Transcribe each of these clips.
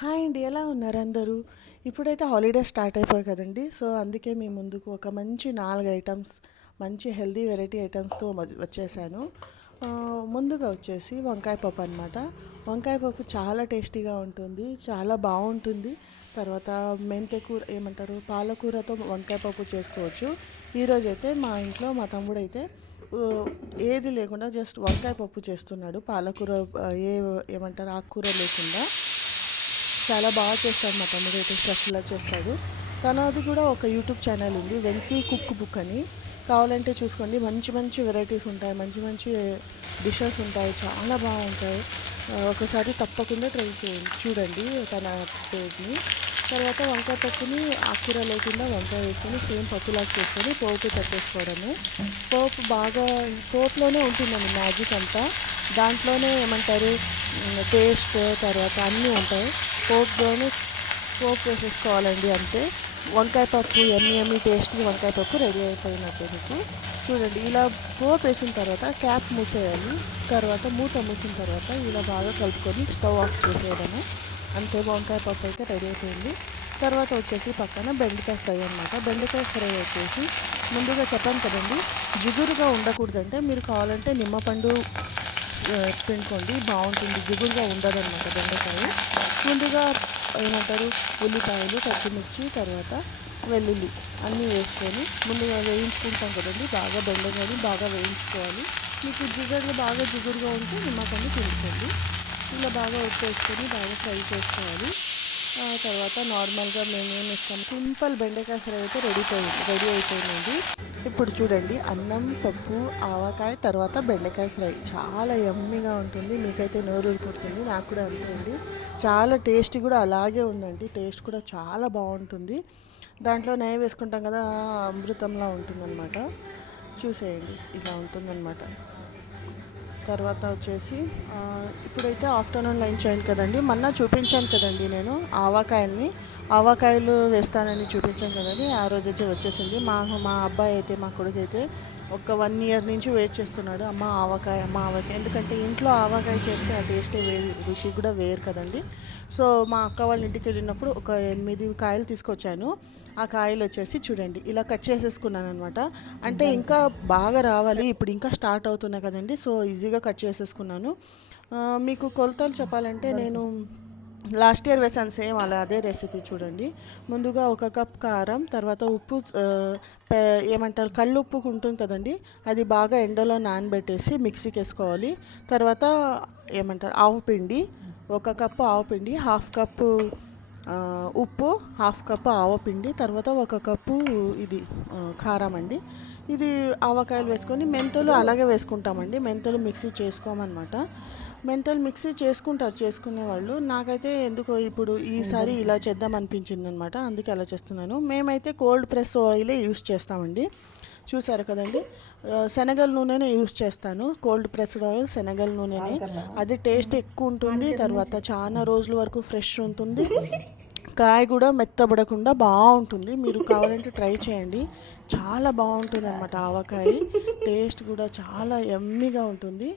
Hi అండి ఎలా ఉన్నారు అందరూ? ఇప్పుడైతే హాలిడే స్టార్ట్ అయిపోయాయి కదండి. సో అందుకే మీ ముందుకు ఒక మంచి నాలుగు ఐటమ్స్ మంచి హెల్దీ వెరైటీ ఐటమ్స్తో వచ్చేసాను. ముందుగా వచ్చేసి వంకాయ పప్పు అనమాట వంకాయ పప్పు చాలా టేస్టీగా ఉంటుంది చాలా బాగుంటుంది. తర్వాత మెంతె కూర ఏమంటారు పాలకూరతో వంకాయ పప్పు చేసుకోవచ్చు. ఈరోజైతే మా ఇంట్లో మా తమ్ముడు అయితే ఏది లేకుండా జస్ట్ వంకాయ పప్పు చేస్తున్నాడు. పాలకూర ఏ ఏమంటారు ఆకుకూర లేకుండా. చాలా బాగా చేస్తాడు మా తమ్ముడు అయితే స్పెషల్గా చేస్తాడు. తనది కూడా ఒక యూట్యూబ్ ఛానల్ ఉంది వెంకీ కుక్ బుక్ అని. కావాలంటే చూసుకోండి మంచి మంచి వెరైటీస్ ఉంటాయి మంచి మంచి డిషెస్ ఉంటాయి చాలా బాగుంటాయి. ఒకసారి తప్పకుండా ట్రై చేయండి చూడండి తన పేజ్ని తర్వాత వంకాయ పప్పుని ఆకుకూర లేకుండా వంకాయ వేసుకొని సేమ్ పప్పులాగా చేసుకొని పోపు పెట్టేసుకోవడమే పోపు బాగా పోపులోనే ఉంటుందండి మ్యాజిక్ అంతా. దాంట్లోనే ఏమంటారు టేస్ట్ తర్వాత అన్నీ ఉంటాయి. పోపులోనే పోప్ వేసేసుకోవాలండి అంతే వంకాయ పప్పు ఎమ్మి ఎమ్మి టేస్ట్ని వంకాయ పప్పు రెడీ అయిపోయినట్టు మీకు. చూడండి ఇలా పోపు వేసిన తర్వాత క్యాప్ మూసేయాలి. తర్వాత మూత మూసిన తర్వాత ఇలా బాగా కలుపుకొని స్టవ్ ఆఫ్ చేసేయడము. అంతే వంకాయ పప్పు అయితే రెడీ అయిపోయింది. తర్వాత వచ్చేసి పక్కన బెండకాయ ఫ్రై అనమాట బెండకాయ ఫ్రై వచ్చేసి ముందుగా చెప్పాను కదండి జిగురుగా ఉండకూడదంటే మీరు కావాలంటే నిమ్మపండు పిండుకోండి బాగుంటుంది. జిగురుగా ఉండదన్నమాట బెండకాయ. ముందుగా ఏమంటారు? ఉల్లిపాయలు పచ్చిమిర్చి తర్వాత వెల్లుల్లి అన్నీ వేసుకొని ముందుగా వేయించుకుంటాం కదండి. బాగా బెండకాయని బాగా వేయించుకోవాలి. మీకు జిగురు బాగా జిగురుగా ఉంటే నిమ్మకాయని పిండుకోండి. ఇలా బాగా ఉప్పేసుకొని బాగా ఫ్రై చేసుకోవాలి. తర్వాత నార్మల్గా మేము ఇస్తాం సింపుల్ బెండకాయ ఫ్రై అయితే రెడీ రెడీ అయిపోయింది ఇప్పుడు చూడండి అన్నం పప్పు ఆవకాయ తర్వాత బెండకాయ ఫ్రై. చాలా యమ్మీగా ఉంటుంది మీకైతే నోరు పుడుతుంది నాకు కూడా అంతే అండి. చాలా టేస్ట్ కూడా అలాగే ఉందండి టేస్ట్ కూడా చాలా బాగుంటుంది. దాంట్లో నెయ్యి వేసుకుంటాం కదా అమృతంలా ఉంటుందన్నమాట. చూసేయండి ఇలా ఉంటుందన్నమాట. తర్వాత వచ్చేసి ఇప్పుడైతే ఆఫ్టర్నూన్ లంచ్ అయింది కదండి. మొన్న చూపించాను కదండి నేను ఆవకాయల్ని. ఆవకాయలు వేస్తానని చూపించాను కదండి. ఆ రోజు అయితే వచ్చేసింది. మా మా అబ్బాయి అయితే మా కొడుకు అయితే ఒక వన్ ఇయర్ నుంచి వెయిట్ చేస్తున్నాడు. అమ్మ ఆవకాయ అమ్మ ఆవకాయ. ఎందుకంటే ఇంట్లో ఆవకాయ చేస్తే ఆ టేస్టే వేరు రుచి కూడా వేరు కదండి. సో మా అక్క వాళ్ళ ఇంటికి వెళ్ళినప్పుడు ఒక ఎనిమిది కాయలు తీసుకొచ్చాను. ఆ కాయలు వచ్చేసి చూడండి ఇలా కట్ చేసేసుకున్నాను అనమాట అంటే ఇంకా బాగా రావాలి ఇప్పుడు ఇంకా స్టార్ట్ అవుతున్నాయి కదండి సో ఈజీగా కట్ చేసేసుకున్నాను. మీకు కొలతలు చెప్పాలంటే నేను లాస్ట్ ఇయర్ వేసాను సేమ్ అలా అదే రెసిపీ చూడండి. ముందుగా ఒక కప్ కారం తర్వాత ఉప్పు ఏమంటారు కళ్ళు ఉప్పు ఉంటుంది కదండి అది బాగా ఎండలో నానబెట్టేసి మిక్సీకి వేసుకోవాలి. తర్వాత ఏమంటారు ఆవు పిండి ఒక కప్పు ఆవపిండి హాఫ్ కప్పు ఉప్పు హాఫ్ కప్పు ఆవపిండి తర్వాత ఒక కప్పు ఇది కారం అండి. ఇది ఆవకాయలు వేసుకొని మెంతులు అలాగే వేసుకుంటామండి. మెంతులు మిక్సీ చేసుకోమన్నమాట. మెంతులు మిక్సీ చేసుకుంటారు చేసుకునే వాళ్ళు. నాకైతే ఎందుకో ఇప్పుడు ఈసారి ఇలా చేద్దాం అనిపించింది అనమాట అందుకే అలా చేస్తున్నాను. మేమైతే కోల్డ్ ప్రెస్ ఆయిలే యూస్ చేస్తామండి. చూసారు కదండి. శనగల నూనెనే యూస్ చేస్తాను. కోల్డ్ ప్రెస్డ్ ఆయిల్ శనగల నూనెనే. అది టేస్ట్ ఎక్కువ ఉంటుంది. తర్వాత చాలా రోజుల వరకు ఫ్రెష్ ఉంటుంది. కాయ కూడా మెత్తబడకుండా బాగుంటుంది. మీరు కావాలంటే ట్రై చేయండి. చాలా బాగుంటుంది అనమాట ఆవకాయ. టేస్ట్ కూడా చాలా ఎమ్మిగా ఉంటుంది.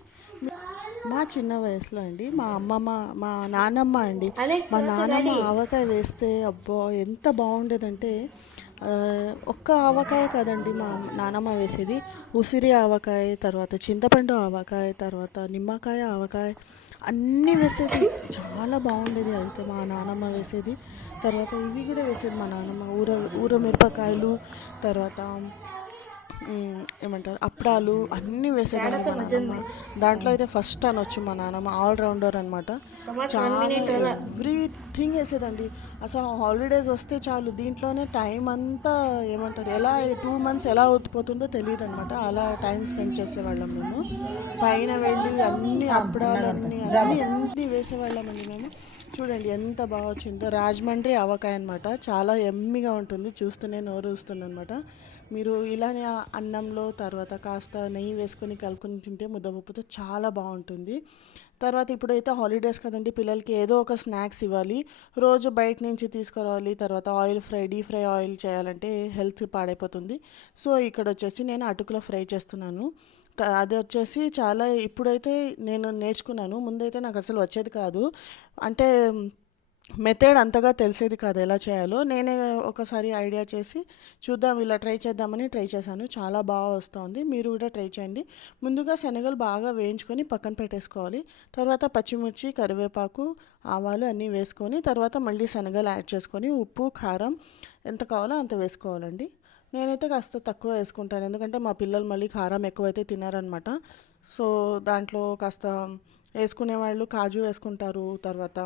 మా చిన్న వయసులో అండి మా అమ్మమ్మ మా నానమ్మ అండి. మా నానమ్మ ఆవకాయ వేస్తే అబ్బో ఎంత బాగుండేదంటే ఒక్క ఆవకాయ కాదండి మా నానమ్మ వేసేది ఉసిరి ఆవకాయ తర్వాత చింతపండు ఆవకాయ తర్వాత నిమ్మకాయ ఆవకాయ అన్నీ వేసేది. చాలా బాగుండేది అయితే మా నానమ్మ వేసేది. తర్వాత ఇవి కూడా వేసేది మా నానమ్మ. ఊర ఊర మిరపకాయలు తర్వాత ఏమంటారు? అప్పడాలు అన్నీ వేసేదండి మా నాన్నమ్మ దాంట్లో అయితే ఫస్ట్ అనొచ్చు మా నాన్నమ్మ ఆల్ రౌండర్ అనమాట చాలా ఎవ్రీథింగ్ వేసేదండి. అసలు హాలిడేస్ వస్తే చాలు దీంట్లోనే టైం అంతా ఏమంటారు ఎలా టూ మంత్స్ ఎలా అవుతుపోతుందో తెలియదు అనమాట అలా టైం స్పెండ్ చేసేవాళ్ళం మేము. పైన వెళ్ళి అన్ని అప్పడాలు అన్ని అన్ని వేసేవాళ్ళమండి మేము. చూడండి ఎంత బాగా వచ్చిందో. రాజమండ్రి ఆవకాయ అనమాట చాలా ఎమ్మిగా ఉంటుంది. చూస్తూనే నోరు వస్తుంది అనమాట మీరు ఇలానే అన్నంలో తర్వాత కాస్త నెయ్యి వేసుకొని కలుపుకొని తింటే ముద్దపప్పుతో చాలా బాగుంటుంది. తర్వాత ఇప్పుడైతే హాలిడేస్ కదండి పిల్లలకి ఏదో ఒక స్నాక్స్ ఇవ్వాలి. రోజు బయట నుంచి తీసుకురావాలి తర్వాత oil fry deep fry oil చేయాలంటే హెల్త్ పాడైపోతుంది. సో ఇక్కడ వచ్చేసి నేను అటుకులో ఫ్రై చేస్తున్నాను. అది వచ్చేసి చాలా ఇప్పుడైతే నేను నేర్చుకున్నాను. ముందైతే నాకు అసలు వచ్చేది కాదు. అంటే మెథడ్ అంతగా తెలిసేది కాదు ఎలా చేయాలో. నేనే ఒకసారి ఐడియా చేసి చూద్దాం ఇలా ట్రై చేద్దామని ట్రై చేశాను. చాలా బాగా వస్తుంది. మీరు కూడా ట్రై చేయండి. ముందుగా శనగలు బాగా వేయించుకొని పక్కన పెట్టేసుకోవాలి. తర్వాత పచ్చిమిర్చి కరివేపాకు ఆవాలు అన్నీ వేసుకొని తర్వాత మళ్ళీ శనగలు యాడ్ చేసుకొని ఉప్పు కారం ఎంత కావాలో అంత వేసుకోవాలండి. నేనైతే కాస్త తక్కువ వేసుకుంటాను. ఎందుకంటే మా పిల్లలు మళ్ళీ కారం ఎక్కువైతే తినారనమాట. సో దాంట్లో కాస్త వేసుకునే వాళ్ళు కాజు వేసుకుంటారు. తర్వాత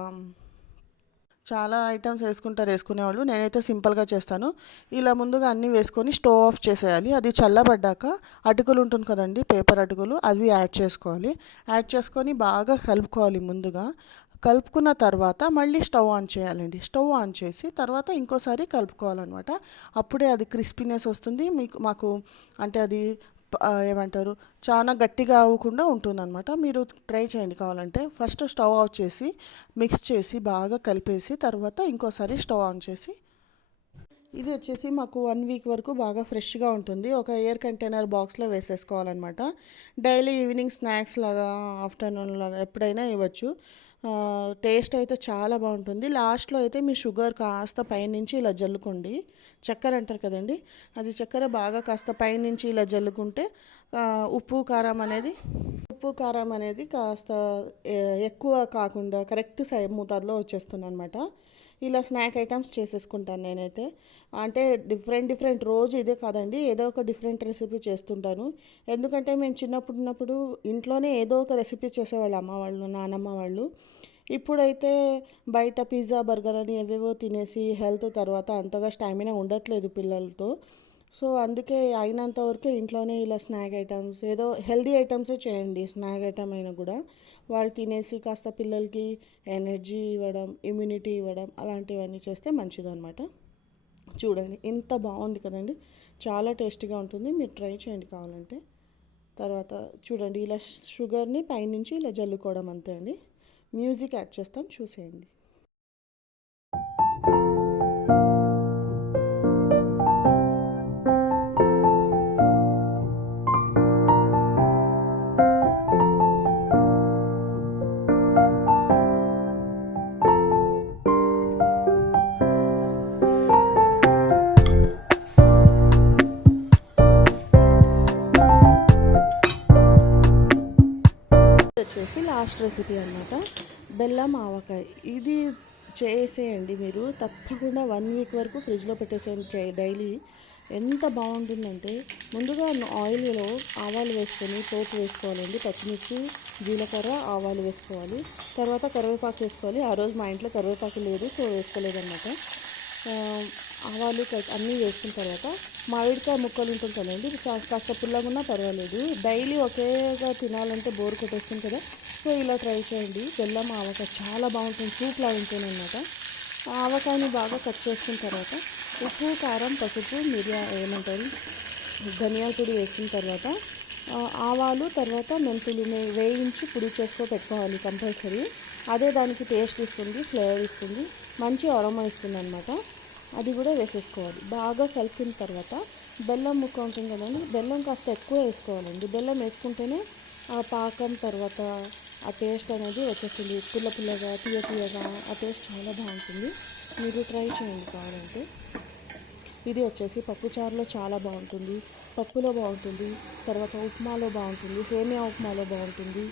చాలా ఐటమ్స్ వేసుకుంటారు వేసుకునేవాళ్ళు. నేనైతే సింపుల్గా చేస్తాను. ఇలా ముందుగా అన్నీ వేసుకొని స్టవ్ ఆఫ్ చేసేయాలి. అది చల్లబడ్డాక అటుకులు ఉంటుంది కదండి పేపర్ అటుకులు అవి యాడ్ చేసుకోవాలి. యాడ్ చేసుకొని బాగా కలుపుకోవాలి ముందుగా. కలుపుకున్న తర్వాత మళ్ళీ స్టవ్ ఆన్ చేయాలండి. స్టవ్ ఆన్ చేసి తర్వాత ఇంకోసారి కలుపుకోవాలన్నమాట. అప్పుడే అది క్రిస్పీనెస్ వస్తుంది. మీకు మాకు అంటే అది ఏమంటారు చాలా గట్టిగా అవ్వకుండా ఉంటుందన్నమాట. మీరు ట్రై చేయండి కావాలంటే. ఫస్ట్ స్టవ్ ఆఫ్ చేసి మిక్స్ చేసి బాగా కలిపేసి తర్వాత ఇంకోసారి స్టవ్ ఆన్ చేసి ఇది వచ్చేసి మాకు వన్ వీక్ వరకు బాగా ఫ్రెష్గా ఉంటుంది. ఒక ఎయిర్ కంటైనర్ బాక్స్లో వేసేసుకోవాలన్నమాట. డైలీ ఈవినింగ్ స్నాక్స్ లాగా ఆఫ్టర్నూన్ లాగా ఎప్పుడైనా ఇవ్వచ్చు. టేస్ట్ అయితే చాలా బాగుంటుంది. లాస్ట్లో అయితే మీ షుగర్ కాస్త పైనుంచి ఇలా జల్లుకోండి. చక్కెర అంటారు కదండి అది చక్కెర బాగా కాస్త పైనుంచి ఇలా జల్లుకుంటే ఉప్పు కారం అనేది ఉప్పు కారం అనేది కాస్త ఎక్కువ కాకుండా కరెక్ట్ సై మోతాదులో వచ్చేస్తుంది అనమాట ఇలా స్నాక్ ఐటమ్స్ చేసేసుకుంటాను నేనైతే. అంటే డిఫరెంట్ డిఫరెంట్ రోజు ఇదే కాదండి ఏదో ఒక డిఫరెంట్ రెసిపీ చేస్తుంటాను. ఎందుకంటే మేము చిన్నప్పుడు ఉన్నప్పుడు ఇంట్లోనే ఏదో ఒక రెసిపీ చేసేవాళ్ళు అమ్మ వాళ్ళు నానమ్మ వాళ్ళు. ఇప్పుడైతే బయట పిజ్జా బర్గర్ అని ఏవేవో తినేసి హెల్త్ తర్వాత అంతగా స్టామినా ఉండట్లేదు పిల్లలతో. సో అందుకే అయినంత వరకు ఇంట్లోనే ఇలా స్నాక్ ఐటమ్స్ ఏదో హెల్దీ ఐటమ్సే చేయండి. స్నాక్ ఐటమ్ అయినా కూడా వాళ్ళు తినేసి కాస్త పిల్లలకి ఎనర్జీ ఇవ్వడం ఇమ్యూనిటీ ఇవ్వడం అలాంటివన్నీ చేస్తే మంచిదన్నమాట చూడండి ఇంత బాగుంది కదండి. చాలా టేస్టీగా ఉంటుంది. మీరు ట్రై చేయండి కావాలంటే. తర్వాత చూడండి ఇలా షుగర్ని పైనుంచి ఇలా జల్లుకోవడం అంతే అండి. మ్యూజిక్ యాడ్ చేస్తాం చూసేయండి. లాస్ట్ రెసిపీ అనమాట బెల్లం ఆవకాయ. ఇది చేసేయండి మీరు. తప్పకుండా వన్ వీక్ వరకు ఫ్రిడ్జ్లో పెట్టేసేయండి డైలీ. ఎంత బాగుంటుందంటే ముందుగా ఆయిల్లో ఆవాలు వేసుకొని పోపు వేసుకోవాలండి. పచ్చిమిర్చి జీలకర్ర ఆవాలు వేసుకోవాలి. తర్వాత కరివేపాకు వేసుకోవాలి. ఆ రోజు మా ఇంట్లో కరివేపాకు లేదు సో వేసుకోలేదన్నమాట. ఆవాలు అన్నీ వేసుకున్న తర్వాత మామిడికాయ ముక్కలు ఉంటుంది కదండి కాస్త పుల్లగా ఉన్నా పర్వాలేదు. డైలీ ఒకేగా తినాలంటే బోర్ కొట్టేస్తుంది కదా. సో ఇలా ట్రై చేయండి. బెల్లం ఆవకాయ చాలా బాగుంటుంది. సూప్ లాగా ఉంటుంది అనమాట ఆవకాయని బాగా కట్ చేసుకున్న తర్వాత ఉప్పు కారం పసుపు మిరియా ఏమంటారు? ధనియాల పొడి వేసుకున్న తర్వాత ఆవాలు తర్వాత మెంతులు వేయించి పొడి చేసుకో పెట్టుకోవాలి కంపల్సరీ. అదే దానికి టేస్ట్ ఇస్తుంది ఫ్లేవర్ ఇస్తుంది మంచి అరోమా ఇస్తుంది అనమాట అది కూడా వేసేసుకోవాలి. బాగా కలిపిన తర్వాత బెల్లం ముక్క ఉంటుంది కదండి బెల్లం కాస్త ఎక్కువ వేసుకోవాలండి. బెల్లం వేసుకుంటేనే ఆ పాకం తర్వాత ఆ టేస్ట్ అనేది వచ్చేస్తుంది. పుల్ల పుల్లగా తీయ తీయగా ఆ టేస్ట్ చాలా బాగుంటుంది. మీరు ట్రై చేయండి కావాలంటే. ఇది వచ్చేసి పప్పుచారులో చాలా బాగుంటుంది. పప్పులో బాగుంటుంది తర్వాత ఉప్మాలో బాగుంటుంది సేమియా ఉప్మాలో బాగుంటుంది.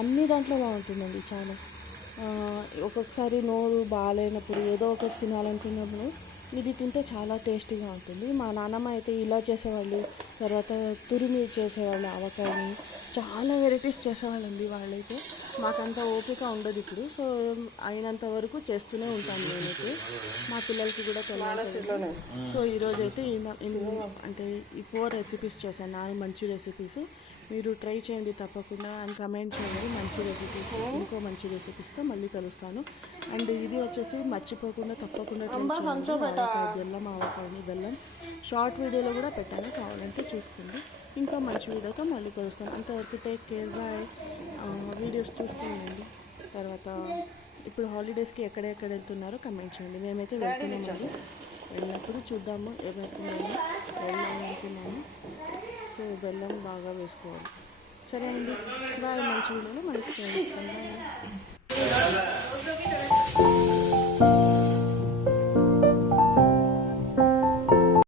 అన్ని దాంట్లో బాగుంటుందండి చాలా. ఒక్కొక్కసారి నోరు బాగాలేనప్పుడు ఏదో ఒకటి తినాలనుకున్నప్పుడు ఇది తింటే చాలా టేస్టీగా ఉంటుంది. మా నాన్నమ్మ అయితే ఇలా చేసేవాళ్ళు తర్వాత తురిమి చేసేవాళ్ళు ఆవకాయని చాలా వెరైటీస్ చేసేవాళ్ళండి వాళ్ళైతే. మాకంత ఓపిక ఉండదు ఇప్పుడు. సో అయినంత వరకు చేస్తూనే ఉంటాను నేనైతే మా పిల్లలకి కూడా తెలియాలి సో ఈరోజు అయితే అంటే ఈ ఫోర్ రెసిపీస్ చేశాను. నా మంచి రెసిపీస్ మీరు ట్రై చేయండి తప్పకుండా అండ్ కమెంట్ చేయండి. మంచి రెసిపీస్ ఇంకో మంచి రెసిపీస్తో మళ్ళీ కలుస్తాను. అండ్ ఇది వచ్చేసి మర్చిపోకుండా తప్పకుండా బెల్లం ఆవకాయని బెల్లం. షార్ట్ వీడియోలో కూడా పెట్టాను. కావాలంటే చూసుకోండి. ఇంకా మంచి వీడియోతో మళ్ళీ కలుస్తాను. అంతవరకు టేక్ కేర్ బాయ్ వీడియోస్ చూస్తూ ఉండండి. తర్వాత ఇప్పుడు హాలిడేస్కి ఎక్కడెక్కడ వెళ్తున్నారో కమెంట్ చేయండి. మేమైతే వెళ్తున్నాము. వెళ్ళినప్పుడు చూద్దాము. ఎవరుతున్నాము వెళ్ళాలనుకున్నాము. సో బెల్లం బాగా వేసుకోవాలి. సరే అండి బాగా మంచి వీడియోలో మనసు